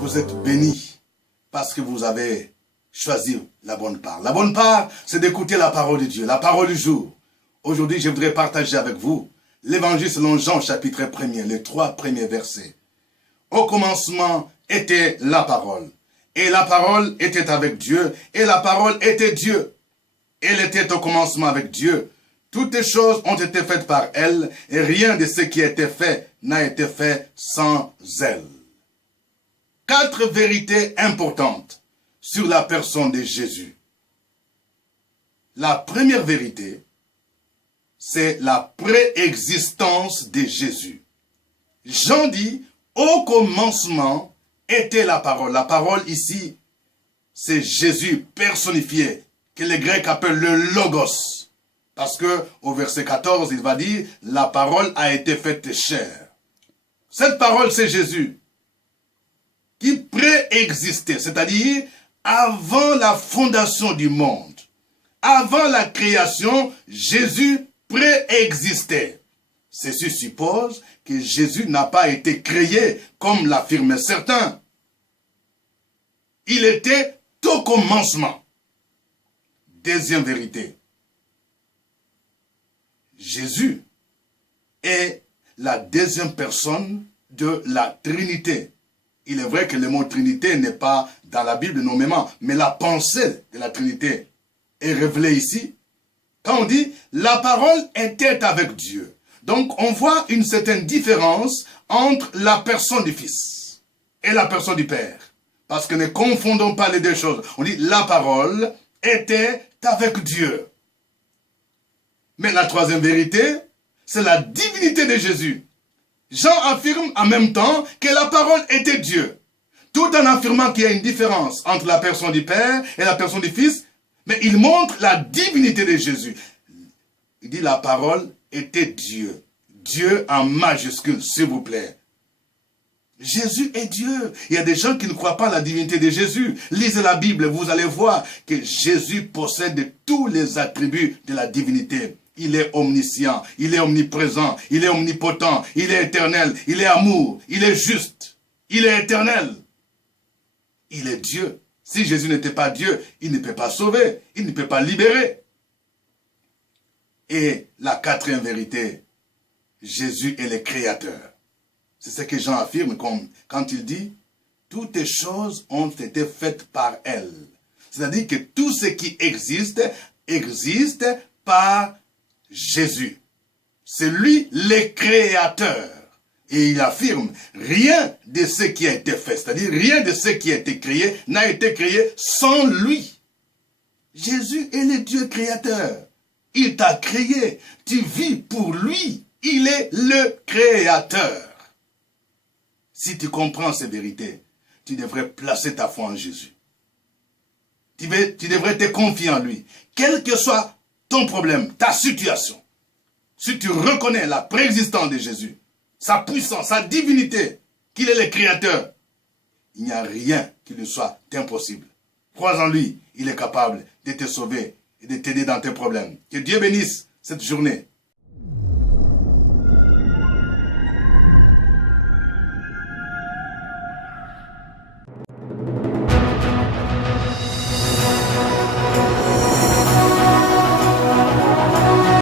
Vous êtes bénis parce que vous avez choisi la bonne part. La bonne part, c'est d'écouter la parole de Dieu, la parole du jour. Aujourd'hui, je voudrais partager avec vous l'évangile selon Jean, chapitre 1er, les 3 premiers versets. Au commencement était la parole. Et la parole était avec Dieu, et la parole était Dieu. Elle était au commencement avec Dieu. Toutes choses ont été faites par elle, et rien de ce qui a été fait n'a été fait sans elle. 4 vérités importantes sur la personne de Jésus. La première vérité, c'est la préexistence de Jésus. Jean dit, au commencement était la parole. La parole ici, c'est Jésus personnifié, que les Grecs appellent le Logos. Parce que au verset 14, il va dire, la parole a été faite chair. Cette parole, c'est Jésus, qui préexistait, c'est-à-dire avant la fondation du monde. Avant la création, Jésus préexistait. Ceci suppose que Jésus n'a pas été créé comme l'affirmaient certains. Il était au commencement. Deuxième vérité. Jésus est la deuxième personne de la Trinité. Il est vrai que le mot Trinité n'est pas dans la Bible nommément, mais la pensée de la Trinité est révélée ici. Quand on dit « la parole était avec Dieu », donc on voit une certaine différence entre la personne du Fils et la personne du Père. Parce que ne confondons pas les deux choses. On dit « la parole était avec Dieu ». Mais la troisième vérité, c'est la divinité de Jésus. Jean affirme en même temps que la parole était Dieu. Tout en affirmant qu'il y a une différence entre la personne du Père et la personne du Fils, mais il montre la divinité de Jésus. Il dit la parole était Dieu. Dieu en majuscule, s'il vous plaît. Jésus est Dieu. Il y a des gens qui ne croient pas à la divinité de Jésus. Lisez la Bible, vous allez voir que Jésus possède tous les attributs de la divinité. Il est omniscient, il est omniprésent, il est omnipotent, il est éternel, il est amour, il est juste, il est éternel. Il est Dieu. Si Jésus n'était pas Dieu, il ne peut pas sauver, il ne peut pas libérer. Et la quatrième vérité, Jésus est le Créateur. C'est ce que Jean affirme quand il dit « Toutes les choses ont été faites par elle ». C'est-à-dire que tout ce qui existe, existe par Jésus. C'est lui le Créateur. Et il affirme, rien de ce qui a été fait, c'est-à-dire rien de ce qui a été créé, n'a été créé sans lui. Jésus est le Dieu créateur. Il t'a créé. Tu vis pour lui. Il est le Créateur. Si tu comprends ces vérités, tu devrais placer ta foi en Jésus. Tu devrais te confier en lui. Quel que soit ton problème, ta situation, si tu reconnais la préexistence de Jésus, sa puissance, sa divinité, qu'il est le Créateur, il n'y a rien qui lui soit impossible. Crois en lui, il est capable de te sauver et de t'aider dans tes problèmes. Que Dieu bénisse cette journée.